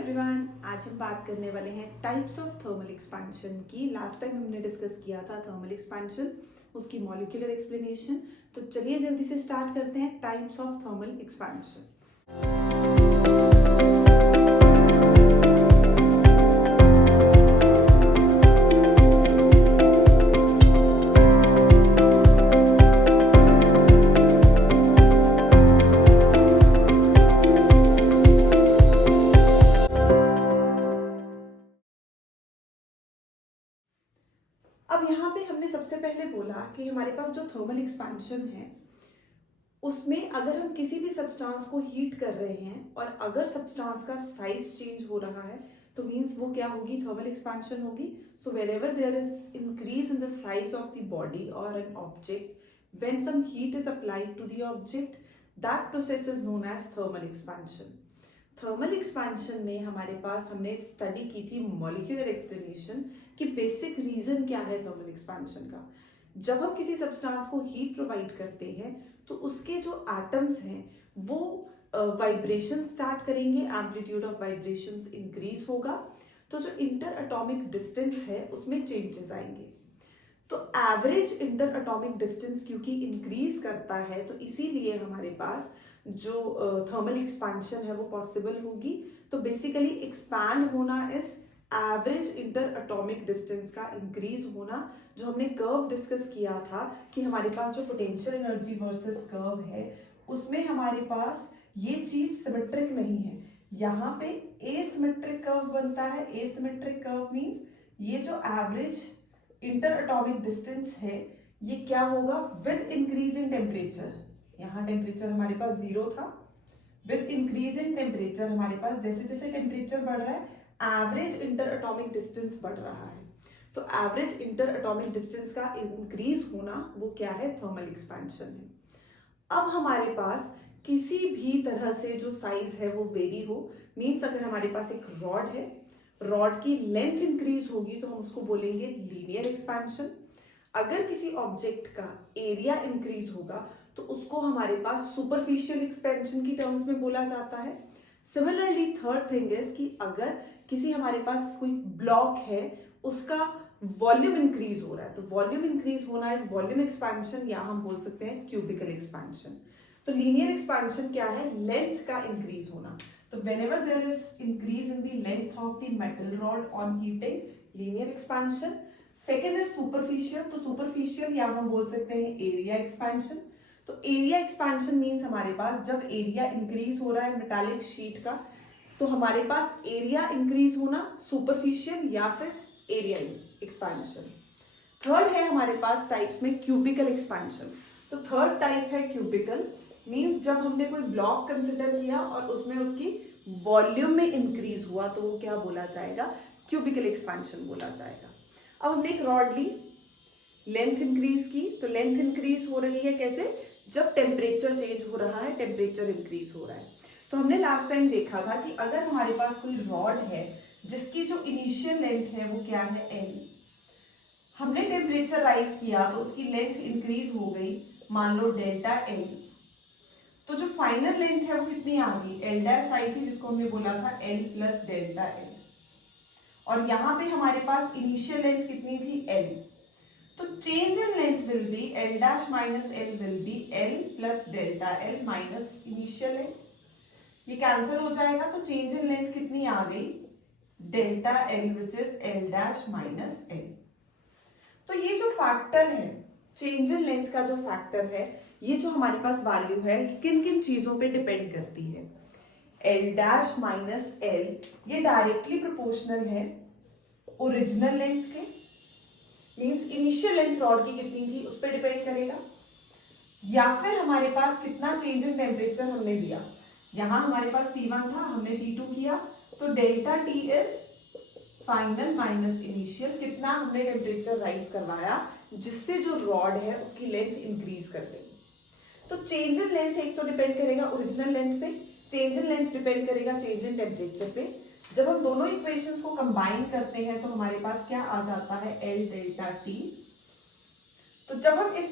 Everyone, आज हम बात करने वाले हैं टाइप्स ऑफ थर्मल एक्सपेंशन की। लास्ट टाइम हमने डिस्कस किया था थर्मल एक्सपेंशन, उसकी मॉलिक्यूलर एक्सप्लेनेशन। तो चलिए जल्दी से स्टार्ट करते हैं टाइप्स ऑफ थर्मल एक्सपेंशन। अब यहाँ पे हमने सबसे पहले बोला कि हमारे पास जो थर्मल एक्सपेंशन है उसमें अगर हम किसी भी सब्सटेंस को हीट कर रहे हैं और अगर सब्सटेंस का साइज चेंज हो रहा है तो मींस वो क्या होगी, थर्मल एक्सपेंशन होगी। So wherever there is increase in the size of the body और an object when some heat is applied to the object, that process is known as thermal expansion. Thermal expansion में हमारे पास हमने study की थी molecular explanation कि basic reason क्या है थर्मल एक्सपेंशन का। जब हम किसी सब्सटेंस को हीट प्रोवाइड करते हैं तो उसके जो एटम्स हैं वो वाइब्रेशन स्टार्ट करेंगे, एम्पलीट्यूड ऑफ वाइब्रेशंस इंक्रीज होगा, तो जो इंटर एटॉमिक डिस्टेंस है उसमें चेंजेस आएंगे। तो एवरेज इंटर एटॉमिक डिस्टेंस क्योंकि इंक्रीज करता है तो इसीलिए हमारे पास जो थर्मल एक्सपेंशन है वो पॉसिबल होगी। तो बेसिकली एक्सपैंड होना is average inter atomic distance का इंक्रीज होना। जो हमने कर्व डिस्कस किया था कि हमारे पास जो पोटेंशियल एनर्जी वर्सेस कर्व है उसमें हमारे पास ये चीज सिमेट्रिक नहीं है। यहाँ पे एसिमेट्रिक कर्व बनता है। एसिमेट्रिक कर्व मींस ये जो एवरेज इंटर एटॉमिक डिस्टेंस है ये क्या होगा, विद इंक्रीज इन टेम्परेचर। यहाँ टेम्परेचर हमारे पास 0 था, विद इंक्रीज इन टेम्परेचर हमारे पास जैसे जैसे टेम्परेचर बढ़ रहा है एवरेज इंटर एटॉमिक डिस्टेंस बढ़ रहा है। तो एवरेज इंटर एटॉमिक डिस्टेंस का इंक्रीज होना वो क्या है, थर्मल एक्सपेंशन है। अब हमारे पास किसी भी तरह से जो साइज है वो वेरी हो, मीन्स अगर हमारे पास एक रॉड है, रॉड की लेंथ इंक्रीज होगी तो हम उसको बोलेंगे लीनियर एक्सपेंशन। अगर किसी ऑब्जेक्ट का एरिया इंक्रीज होगा तो उसको हमारे पास सुपरफिशियल एक्सपेंशन की टर्म्स में बोला जाता है। सिमिलरली थर्ड थिंग इज कि अगर किसी हमारे पास कोई ब्लॉक है उसका वॉल्यूम इंक्रीज हो रहा है तो वॉल्यूम इंक्रीज होना इज वॉल्यूम एक्सपेंशन, या हम बोल सकते हैं क्यूबिकल एक्सपेंशन। तो लीनियर एक्सपेंशन क्या है, लेंथ का इंक्रीज होना। तो whenever there is increase in the length of the metal rod on heating, linear expansion. Second is superficial, तो superficial या हम बोल सकते हैं area expansion। तो area expansion means हमारे पास जब area increase हो रहा है metallic sheet का तो हमारे पास area increase होना superficial या फिर area expansion। थर्ड है हमारे पास टाइप्स में cubical expansion। तो थर्ड टाइप है cubical, मीन्स जब हमने कोई ब्लॉक कंसिडर किया और उसमें उसकी वॉल्यूम में इंक्रीज हुआ तो वो क्या बोला जाएगा, क्यूबिकल एक्सपेंशन बोला जाएगा। अब हमने एक रॉड ली, लेंथ इंक्रीज की, तो लेंथ इंक्रीज हो रही है कैसे, जब टेम्परेचर चेंज हो रहा है, टेम्परेचर इंक्रीज हो रहा है। तो हमने लास्ट टाइम देखा था कि अगर हमारे पास कोई रॉड है जिसकी जो इनिशियल लेंथ है वो क्या है, एल, हमने टेम्परेचर राइज किया तो उसकी लेंथ इंक्रीज हो गई, मान लो डेल्टा एल। तो जो फाइनल लेंथ है वो कितनी आ गई, एल डैश आई थी, जिसको हमने बोला था एल प्लस डेल्टा एल। और यहाँ पे हमारे पास इनिशियल लेंथ कितनी थी, एल। तो change in length will be L dash minus L will be L plus delta L minus initial length. ये कैंसिल हो जाएगा तो चेंज इन लेंथ कितनी आ गई, delta L which is L dash minus L. तो ये जो फैक्टर है, चेंज इन लेंथ का जो फैक्टर है, ये जो हमारे पास वैल्यू है किन किन चीजों पे डिपेंड करती है, एल डैश माइनस एल ये डायरेक्टली प्रोपोर्शनल है ओरिजिनल लेंथ के, मींस इनिशियल लेंथ रॉड की कितनी थी उस पर डिपेंड करेगा, या फिर हमारे पास कितना चेंज इन टेम्परेचर हमने दिया। यहां हमारे पास T1 था, हमने T2 किया तो delta T is final minus initial, कितना हमने टेम्परेचर राइज करवाया जिससे जो रॉड है उसकी लेंथ इंक्रीज कर गई। तो चेंज इन लेंथ एक तो डिपेंड करेगा ओरिजिनल लेंथ पे, चेंज इन लेंथ डिपेंड करेगा चेंज इन टेम्परेचर पे। जब हम दोनों इक्वेशंस को कंबाइन करते हैं तो हमारे पास क्या आ जाता है, एल डेल्टा टी। तो जब हम इस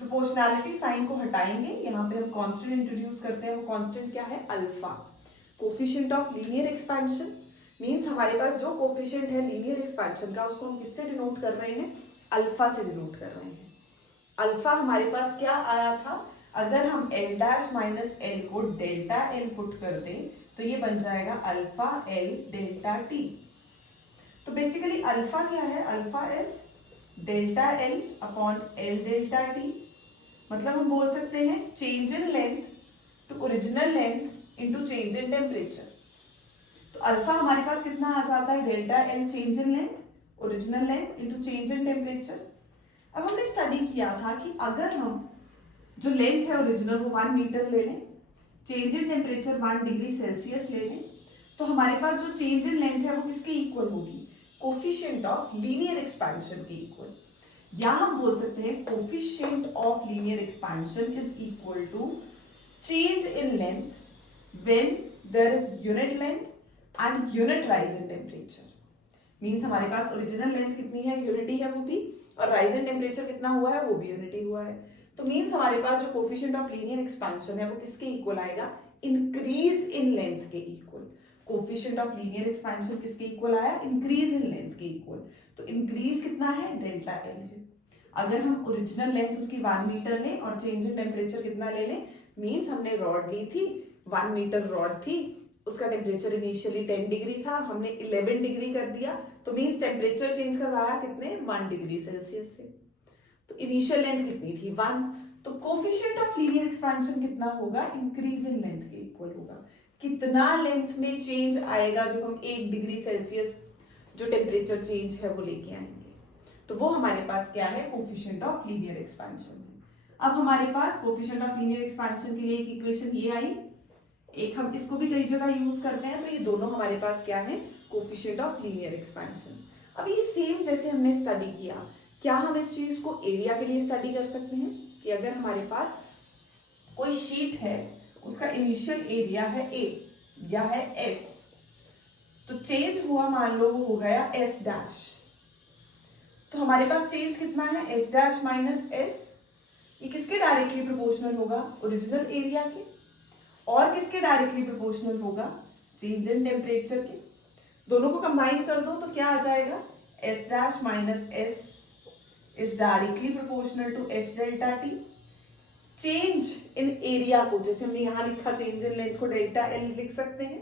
प्रोपोर्शनैलिटी साइन को हटाएंगे, यहाँ पे हम कांस्टेंट इंट्रोड्यूस करते हैं, वो कांस्टेंट क्या है, alpha. Coefficient of linear expansion means हमारे पास जो कोफिशिएंट है लीनियर एक्सपेंशन का उसको हम किससे डिनोट कर रहे हैं, अल्फा से डिनोट कर रहे हैं। अल्फा हमारे पास क्या आया था, अगर हम L डैश माइनस एल को डेल्टा एल पुट कर दें तो ये बन जाएगा अल्फा एल डेल्टा टी। तो बेसिकली अल्फा क्या है, alpha is delta L upon L delta T. मतलब हम बोल सकते हैं change in length to original length into change in temperature. तो अल्फा हमारे पास कितना आ जाता है, delta L change in length original length into change in temperature. अब हमने स्टडी किया था कि अगर हम जो लेंथ है ओरिजिनल वो 1 मीटर ले लें, change in temperature 1 degree Celsius ले लें, तो हमारे पास जो चेंज इन लेंथ है वो किसके इक्वल होगी, कोफिशिएंट ऑफ लीनियर एक्सपेंशन के इक्वल। या हम बोल सकते हैं coefficient of linear expansion is equal to change in length when there is unit length and unit rise in temperature. Means हमारे पास ओरिजिनल लेंथ कितनी है, यूनिटी है वो भी, और राइज इन टेम्परेचर कितना हुआ है, वो भी यूनिटी हुआ है। तो मीन्स हमारे पास जो कोफिशिएंट ऑफ लीनियर एक्सपेंशन है वो किसके इक्वल आएगा, इंक्रीज इन लेंथ के equal. Coefficient of linear expansion किसके इक्वल आया, इंक्रीज इन लेंथ के इक्वल। तो इंक्रीज कितना है, डेल्टा एल है। अगर हम ओरिजिनल लेंथ उसकी 1 मीटर लें और चेंज इन टेम्परेचर कितना ले लें, मीन्स हमने रॉड ली थी 1 मीटर रॉड थी, उसका टेम्परेचर इनिशियली 10 डिग्री था, हमने 11 डिग्री कर दिया, तो मीन्स टेम्परेचर चेंज करवाया कितने, 1 डिग्री सेल्सियस से। तो इनिशियल लेंथ कितनी थी, 1। तो कोफिशिएंट ऑफ लीनियर एक्सपेंशन कितना होगा, इंक्रीज इन लेंथ के इक्वल होगा। कितना लेंथ में चेंज आएगा जब हम 1 डिग्री सेल्सियस जो टेम्परेचर चेंज है वो लेके आएंगे, तो वो हमारे पास क्या है, कोफिशिएंट ऑफ लीनियर एक्सपेंशन है। अब हमारे पास कोफिशिएंट ऑफ लीनियर एक्सपेंशन के लिए एक इक्वेशन ये आई, एक हम इसको भी कई जगह यूज करते हैं, तो ये दोनों हमारे पास क्या है, कोफिशिएंट ऑफ लीनियर एक्सपेंशन। अब ये सेम जैसे हमने स्टडी किया, क्या हम इस चीज को एरिया के लिए स्टडी कर सकते हैं कि अगर हमारे पास कोई शीट है, उसका इनिशियल एरिया है A या है S, तो चेंज हुआ मान लो वो हो गया S डैश, तो हमारे पास चेंज कितना है, S डैश माइनस S। ये किसके डायरेक्टली प्रोपोर्शनल होगा, ओरिजिनल एरिया के, और किसके डायरेक्टली प्रोपोर्शनल होगा, चेंज इन टेम्परेचर के। दोनों को कंबाइन कर दो तो क्या आ जाएगा, S dash minus S is directly proportional to S delta T। Change in area को, जैसे हमने यहां लिखा चेंज इन लेंथ को डेल्टा L लिख सकते हैं,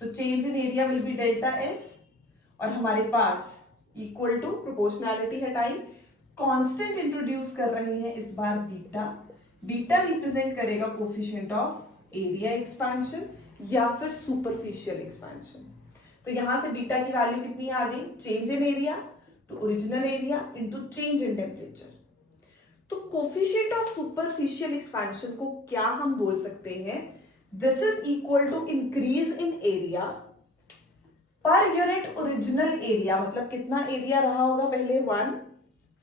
तो change in area will be delta S, और हमारे पास इक्वल टू प्रोपोर्शनैलिटी हटाई, कांस्टेंट इंट्रोड्यूस कर रहे हैं इस बार बीटा। बीटा रिप्रेजेंट करेगा कोफिशिएंट ऑफ एरिया एक्सपेंशन या फिर सुपरफिशियल एक्सपेंशन। तो यहां से बीटा की वैल्यू कितनी आ गई, change in area to original area into change in temperature. तो कोफिशिएंट ऑफ सुपरफिशियल एक्सपेंशन को क्या हम बोल सकते हैं, this is equal to increase in area per unit original area. मतलब कितना एरिया रहा होगा पहले, 1,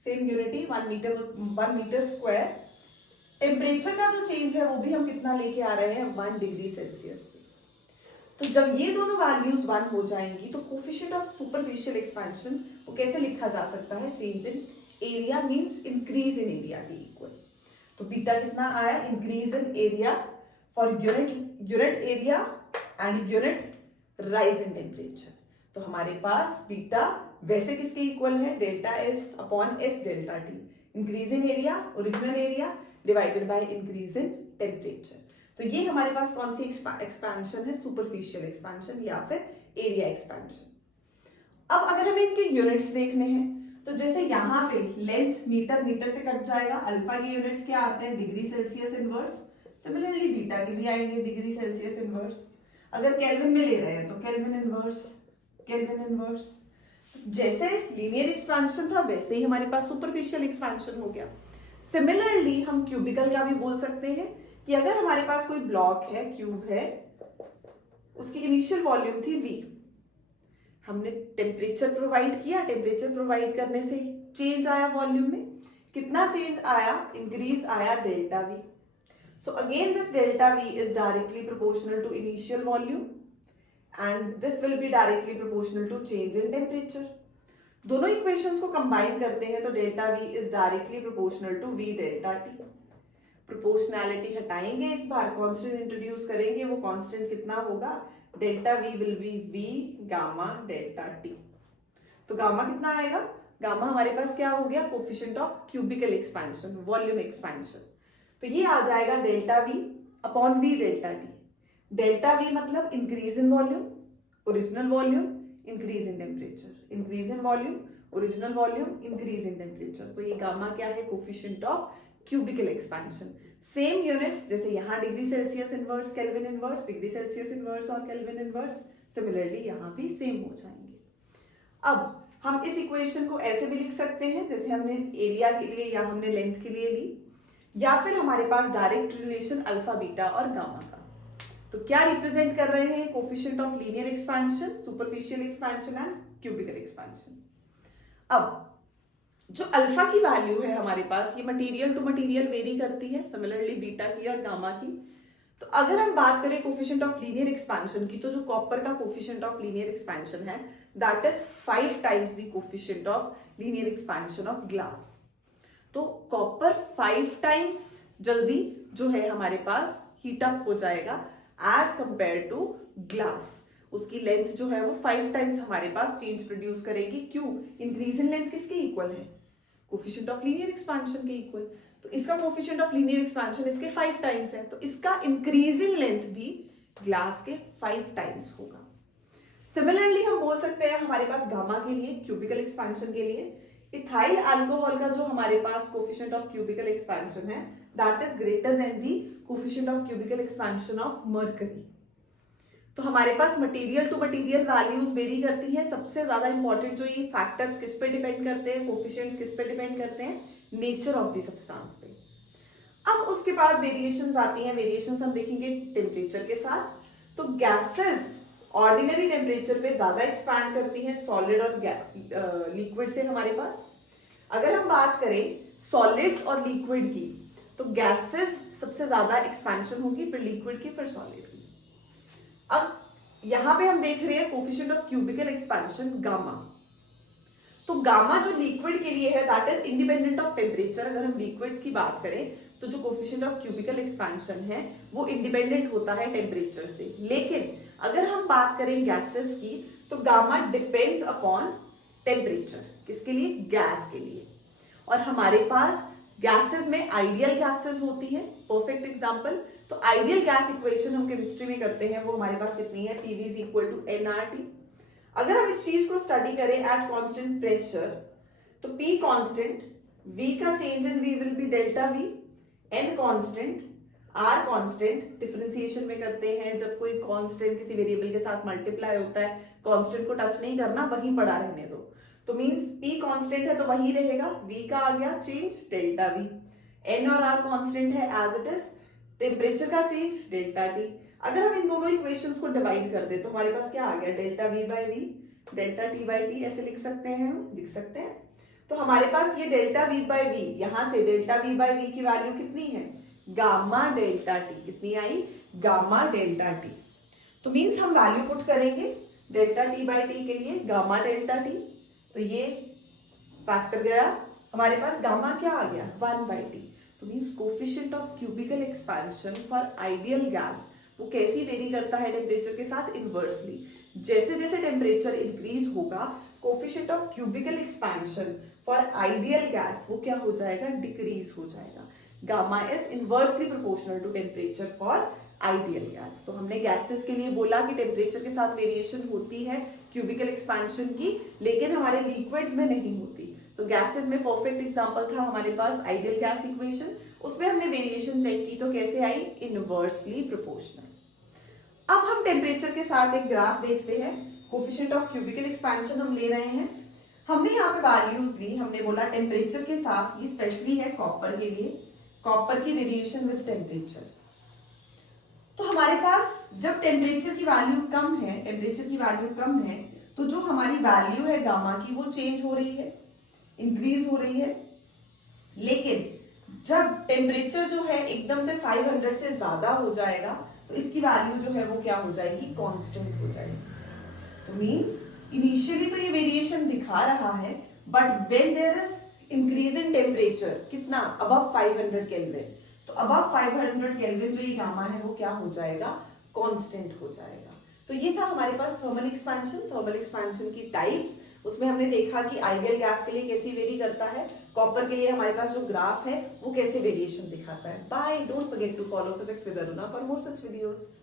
same unity 1 metre square. Temperature का जो चेंज है वो भी हम कितना लेके आ रहे हैं, 1 डिग्री सेल्सियस से। तो जब ये दोनों वैल्यूज 1 हो जाएंगी तो कोफिशिएंट ऑफ सुपरफिशियल एक्सपेंशन वो कैसे लिखा जा सकता है, change in area means increase in area के इक्वल। तो बीटा कितना आया, increase in area for unit area and unit rise in temperature. तो हमारे पास बीटा वैसे किसके इक्वल है, delta S upon S delta T. Increase in area original area divided by increase in temperature. तो ये हमारे पास कौन सी एक्सपेंशन है, सुपरफिशियल एक्सपेंशन या फिर एरिया एक्सपेंशन। अब अगर हमें इनके यूनिट्स देखने हैं, तो जैसे यहाँ पे लेंथ मीटर से कट जाएगा, अल्फा के यूनिट्स क्या आते हैं, degree Celsius inverse. Similarly beta के भी आएंगे डिग्री सेल्सियस इनवर्स। अगर केल्विन में ले रहे हैं तो केल्विन इनवर्स। जैसे लीनियर एक्सपेंशन था वैसे ही हमारे पास सुपरफिशियल एक्सपेंशन हो गया। सिमिलरली हम क्यूबिकल का भी बोल सकते हैं कि अगर हमारे पास कोई ब्लॉक है, क्यूब है, उसकी इनिशियल वॉल्यूम थी V, हमने टेम्परेचर प्रोवाइड किया, टेम्परेचर प्रोवाइड करने से चेंज आया वॉल्यूम में। कितना चेंज आया, इंक्रीज आया delta V। So again this delta V is directly proportional to initial volume and this will be directly proportional to change in temperature. दोनों equations को कंबाइन करते हैं तो delta V is directly proportional to V delta T। Proportionality हटाएंगे, इस बार constant introduce करेंगे, वो constant कितना होगा, delta V will be V gamma delta T. तो गामा कितना आएगा? गामा हमारे पास क्या हो गया? Coefficient of cubical expansion, volume expansion. तो ये आ जाएगा delta V upon V delta T. Delta V मतलब increase in volume, original volume, increase in temperature, increase in volume, original volume, increase in temperature. तो ये गामा क्या है? Coefficient of cubical expansion. Same units, जैसे यहाँ degree Celsius inverse, kelvin inverse, degree Celsius inverse और kelvin inverse, similarly यहाँ भी same हो जाएंगे। अब हम इस इक्वेशन को ऐसे भी लिख सकते हैं जैसे हमने एरिया के लिए या हमने लेंथ के लिए ली, या फिर हमारे पास डायरेक्ट रिलेशन अल्फा बीटा और गामा का। तो क्या रिप्रेजेंट कर रहे हैं? Coefficient of linear expansion, superficial expansion and cubical expansion. अब जो अल्फा की वैल्यू है हमारे पास, ये मटेरियल टू मटेरियल वेरी करती है, सिमिलरली बीटा की और गामा की। तो अगर हम बात करें कोफिशिएंट ऑफ लीनियर एक्सपेंशन की, तो जो कॉपर का कोफिशिएंट ऑफ लीनियर एक्सपेंशन है that is 5 times the coefficient of linear expansion of glass. तो कॉपर 5 टाइम्स जल्दी जो है हमारे पास हीट अप हो जाएगा एज कंपेयर टू ग्लास। उसकी लेंथ जो है वो 5 टाइम्स हमारे पास चेंज प्रोड्यूस करेगी। क्यों? इंक्रीज इन लेंथ किसके इक्वल है? कोफिशिएंट ऑफ लीनियर एक्सपेंशन के इक्वल। तो इसका कोफिशिएंट ऑफ लीनियर एक्सपेंशन इसके 5 टाइम्स है, तो इसका इंक्रीज इन लेंथ भी ग्लास के 5 टाइम्स होगा। सिमिलरली हम बोल सकते हैं हमारे पास गामा के लिए, क्यूबिकल एक्सपेंशन के लिए, इथाइल अल्कोहल का जो हमारे पास कोफिशिएंट ऑफ क्यूबिकल एक्सपेंशन है that is greater than the coefficient of cubical expansion of mercury. तो हमारे पास material to material values vary करती है। सबसे ज्यादा इंपॉर्टेंट जो ये फैक्टर्स किस पे डिपेंड करते हैं, कोफिशिएंट्स किस पे डिपेंड करते हैं? नेचर ऑफ द सब्सटेंस पे। अब उसके बाद वेरिएशंस आती हैं। वेरिएशंस हम देखेंगे टेम्परेचर के साथ। तो गैसेस ऑर्डिनरी टेम्परेचर पे ज्यादा एक्सपैंड करती हैं सॉलिड और लिक्विड से हमारे पास। अगर हम बात करें सॉलिड्स और लिक्विड की, तो गैसेस सबसे ज्यादा एक्सपेंशन होगी, फिर लिक्विड की, फिर सॉलिड की। अब यहां पे हम देख रहे हैं coefficient of cubical expansion gamma. तो गामा जो लिक्विड के लिए है that is independent of temperature. अगर हम लिक्विड्स की बात करें तो जो कोफिशिएंट ऑफ क्यूबिकल एक्सपेंशन है वो इंडिपेंडेंट होता है टेम्परेचर से। लेकिन अगर हम बात करें गैसेस की, तो गामा डिपेंड्स अपॉन टेम्परेचर। किसके लिए? गैस के लिए। और हमारे पास गैसेस में आइडियल गैसेस होती है। परफेक्ट एग्जांपल, तो आइडियल गैस इक्वेशन हम केमिस्ट्री में करते हैं, वो हमारे पास कितनी है? PV is equal to NRT. अगर हम इस चीज को स्टडी करें एट कांस्टेंट प्रेशर, तो P कांस्टेंट, V का change in V will be delta V, N constant, R constant. Differentiation में करते हैं जब कोई कांस्टेंट किसी वेरिएबल के साथ मल्टीप्लाई होता है, कांस्टेंट को टच नहीं करना, वहीं पड़ा रहने दो। तो मींस P कांस्टेंट है तो वही रहेगा, V का आ गया चेंज डेल्टा V, N और R कांस्टेंट है एज इट इज, टेम्परेचर का चेंज डेल्टा T। अगर हम इन दोनों इक्वेशंस को डिवाइड कर दे तो हमारे पास क्या आ गया? Delta V by V, delta T by T, ऐसे लिख सकते हैं, हम लिख सकते हैं। तो हमारे पास ये डेल्टा V बाय V, यहां से डेल्टा V बाय V की वैल्यू कितनी है? Gamma delta T। कितनी आई? Gamma delta T। तो मींस हम वैल्यू पुट करेंगे डेल्टा T बाय T के लिए, गामा डेल्टा T। तो ये फैक्टर गया हमारे पास, गामा क्या आ गया? 1 बाय T। तो means coefficient of cubical expansion for ideal gas वो कैसी वेरी करता है टेम्परेचर के साथ? इनवर्सली। जैसे जैसे टेम्परेचर इंक्रीज होगा, coefficient of cubical expansion for ideal gas वो क्या हो जाएगा? डिक्रीज हो जाएगा। Gamma is inversely proportional to temperature for ideal gas. तो हमने गैसेस के लिए बोला कि टेम्परेचर के साथ वेरिएशन होती है क्यूबिकल एक्सपेंशन की, लेकिन हमारे लिक्विड्स में नहीं होती। तो गैसेस में परफेक्ट एग्जांपल था हमारे पास आइडियल गैस इक्वेशन, उसमें हमने वेरिएशन चेक की तो कैसे आई? Inversely proportional. अब हम टेम्परेचर के साथ एक ग्राफ देखते हैं। कोफिशिएंट ऑफ क्यूबिकल एक्सपेंशन हम ले रहे हैं, हमने यहाँ पे वैल्यूज ली। हमने बोला टेम्परेचर के साथ, ये स्पेशली है कॉपर के लिए, कॉपर की वेरिएशन विद टेम्परेचर। तो हमारे पास जब टेम्परेचर की वैल्यू कम है, टेम्परेचर की वैल्यू कम है, तो जो हमारी वैल्यू है गामा की वो चेंज हो रही है, इंक्रीज हो रही है। लेकिन जब टेम्परेचर जो है एकदम से 500 से ज्यादा हो जाएगा तो इसकी वैल्यू जो है वो क्या हो जाएगी? कांस्टेंट हो जाएगी। तो मींस इनिशियली तो ये वेरिएशन दिखा रहा है, but when there is increase in temperature, कितना? अबव 500 केल्विन, तो अबव 500 केल्विन जो ये गामा है वो क्या हो जाएगा? कांस्टेंट हो जाएगा। तो ये था हमारे पास थर्मल एक्सपेंशन की टाइप्स। उसमें हमने देखा कि आइडियल गैस के लिए कैसे वेरी करता है, कॉपर के लिए हमारे पास जो ग्राफ है वो कैसे वेरिएशन दिखाता है। Bye, don't forget to follow physics with Aruna for more such videos.